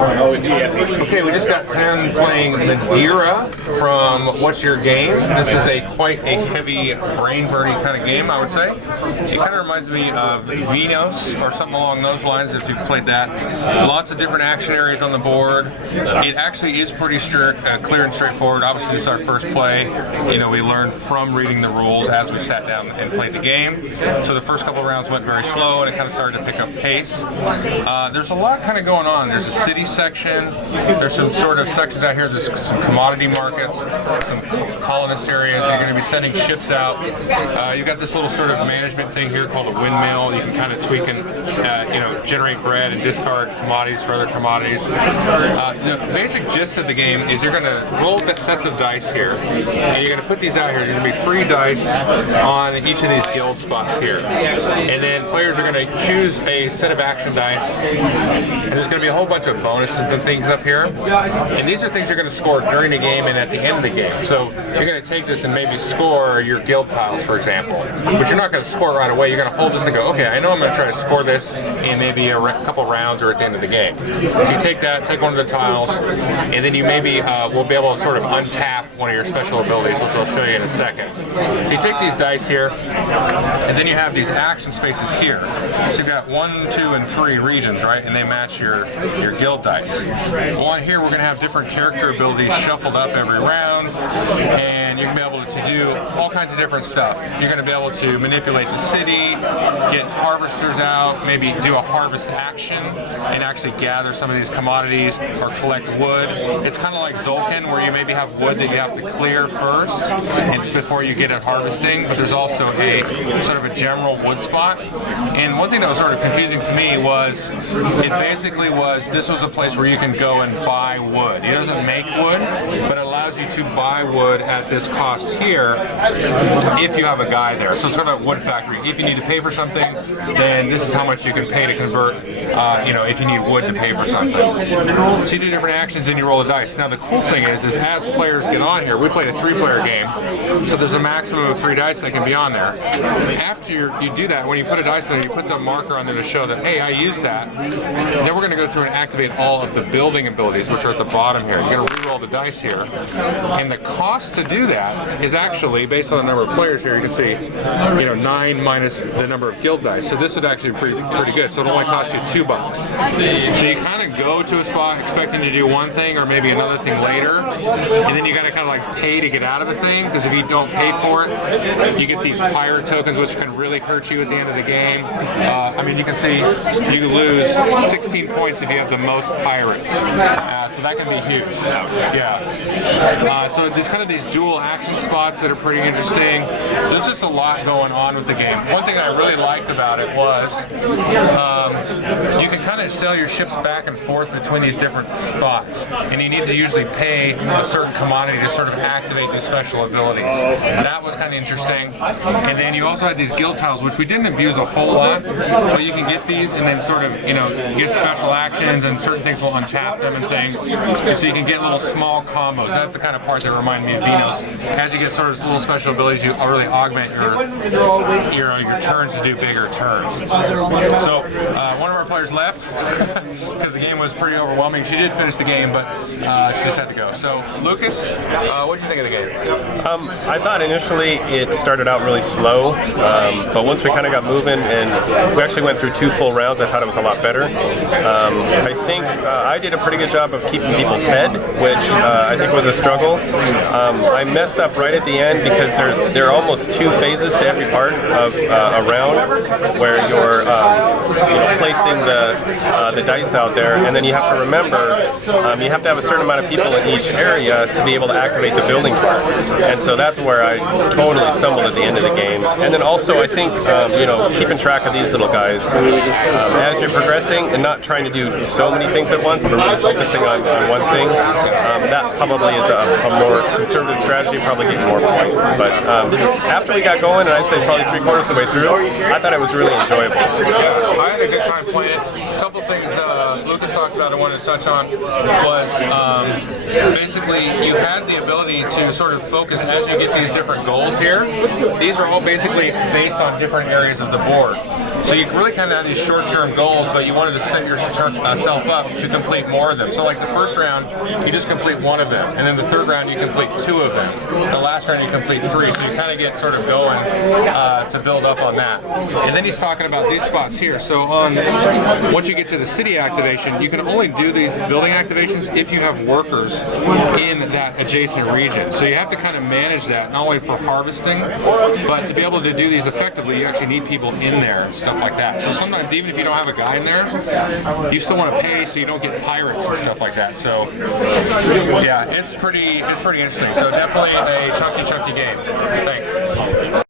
Okay, we just got 10 playing Madeira from What's Your Game? This is quite a heavy brain-burning kind of game, I would say. It kind of reminds me of Vinos or something along those lines if you've played that. Lots of different action areas on the board. It actually is pretty clear and straightforward. Obviously, this is our first play. You know, we learned from reading the rules as we sat down and played the game. So the first couple of rounds went very slow and it kind of started to pick up pace. There's a lot kind of going on. There's a city section. There's some sort of sections out here. There's some commodity markets, some colonist areas. And you're going to be sending ships out. You've got this little sort of management thing here called a windmill. You can kind of tweak and generate bread and discard commodities for other commodities. The basic gist of the game is you're going to roll sets of dice here, and you're going to put these out here. There's going to be 3 dice on each of these guild spots here, and then players are going to choose a set of action dice. And there's going to be a whole bunch of bonuses and things up here, and these are things you're going to score during the game and at the end of the game. So you're going to take this and maybe score your guild tiles, for example, but you're not going to score it right away. You're going to hold this and go, okay, I know I'm going to try to score this in maybe a couple rounds or at the end of the game. So you take that, take one of the tiles, and then you maybe will be able to sort of untap one of your special abilities, which I'll show you in a second. So you take these dice here, and then you have these action spaces here. So you've got 1, 2, and 3 regions, right? And they match your guild dice. Well, on here, we're going to have different character abilities shuffled up every round, and you're going to be able to do all kinds of different stuff. You're going to be able to manipulate the city, get harvesters out, maybe do a harvest action, and actually gather some of these commodities or collect wood. It's kind of like Zolkin, where you maybe have wood that you have to clear first and before you get it harvesting, but there's also a sort of a general wood spot. And one thing that was sort of confusing to me was it basically was this was a place where you can go and buy wood. It doesn't make wood, but it allows you to buy wood at this cost here if you have a guy there. So it's sort of a wood factory. If you need to pay for something, then this is how much you can pay to convert, if you need wood to pay for something. So you do different actions, then you roll the dice. Now the cool thing is as players get on here, we played a 3-player game, so there's a maximum of 3 dice that can be on there. After you do that, when you put a dice there, you put the marker on there to show that, hey, I used that. Then we're going to go through and activate all of the building abilities, which are at the bottom here. You're going to re-roll the dice here. And the cost to do that is actually, based on the number of players here, you can see, 9 minus the number of guild dice. So this would actually be pretty good. So it only cost you $2. So you kind of go to a spot expecting to do one thing or maybe another thing later, and then you got to kind of like pay to get out of a thing, because if you don't pay for it, you get these pirate tokens, which can really hurt you at the end of the game. You can see you lose 16 points if you have the most pirates. So that can be huge. So there's kind of these dual action spots that are pretty interesting. There's just a lot going on with the game. One thing I really liked about it was you can kind of sail your ships back and forth between these different spots, and you need to usually pay a certain commodity to sort of activate these special abilities. That was kind of interesting. And then you also had these guild tiles, which we didn't abuse a whole lot, but you can get these and then sort of, get special actions, and certain things will untap them and things. And so you can get little small combos. That's the kind of part that reminded me of Venus. As you get sort of little special abilities, you really augment your turns to do bigger turns. So one of our players left because the game was pretty overwhelming. She did finish the game, but she just had to go. So Lucas, what did you think of the game? I thought initially it started out really slow, but once we kind of got moving and we actually went through 2 full rounds, I thought it was a lot better. I think I did a pretty good job of keeping people fed, which I think was a struggle. I messed up right at the end because there are almost 2 phases to every part of a round, where you're placing the dice out there, and then you have to remember you have to have a certain amount of people in each area to be able to activate the building part. And so that's where I totally stumbled at the end of the game. And then also I think keeping track of these little guys as you're progressing and not trying to do so many things at once, but really focusing on one thing. That probably is a more conservative strategy, probably getting more points. But after we got going, and I'd say probably 3/4 of the way through, I thought it was really enjoyable. Yeah, I had a good time playing it. A couple things Lucas talked about I wanted to touch on was basically you had the ability to sort of focus as you get these different goals here. These are all basically based on different areas of the board. So you really kind of have these short-term goals, but you wanted to set yourself up to complete more of them. So like the first round, you just complete one of them, and then the third round you complete two of them. The last round you complete three, so you kind of get sort of going to build up on that. And then he's talking about these spots here. So once you get to the city activation, you can only do these building activations if you have workers in that adjacent region. So you have to kind of manage that, not only for harvesting, but to be able to do these effectively, you actually need people in there and stuff like that. So sometimes even if you don't have a guy in there, you still want to pay so you don't get pirates and stuff like that. So yeah, it's pretty interesting. So definitely a chunky game. Thanks.